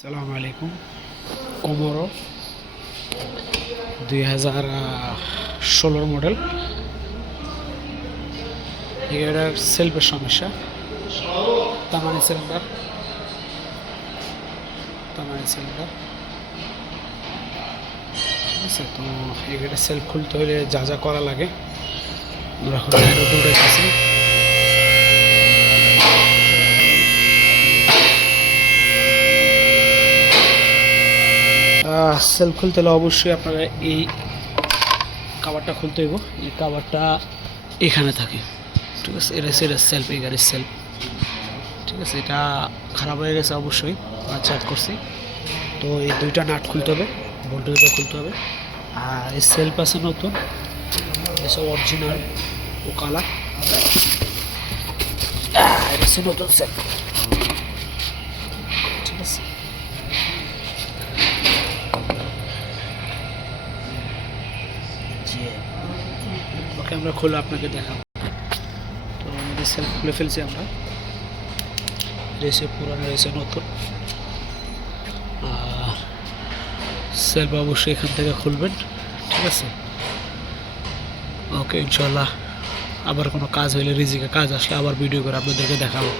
আসসালামু আলাইকুম। কোমোরো 2016 মডেল। এটার সেলফের সমস্যা, তামানি সিলিন্ডার ঠিক আছে। তো এটা সেলফ খুলতে হলে যা যা করা লাগে আমরা উঠাইতেছি। সেলফ খুলতে হলে অবশ্যই আপনারা এই কাভারটা খুলতে হইব। এই কাভারটা এখানে থাকে, ঠিক আছে। এটা সেলফ, এই গাড়ির সেলফ, ঠিক আছে। এটা খারাপ হয়ে গেছে অবশ্যই, চেক করছি। তো এই দুইটা নাট খুলতে হবে, ভোল্টেজটা খুলতে হবে। আর এই সেলফ আছে নতুন, এসব অরিজিনাল ও কালার। এটা হচ্ছে নতুন সেলফ, ঠিক আছে। ওকে, আমরা খুলে আপনাকে দেখাবো। তো আমাদের সেলফ খুলে ফেলছি আমরা, রেসে পুরানো রেসে নতুন। আর সেলফ অবশ্যই এখান থেকে খুলবেন, ঠিক আছে। ওকে, ইনশাল্লাহ আবার কোনো কাজ হইলে, রিজিকে কাজ আসলে আবার ভিডিও করে আপনাদেরকে দেখাবো।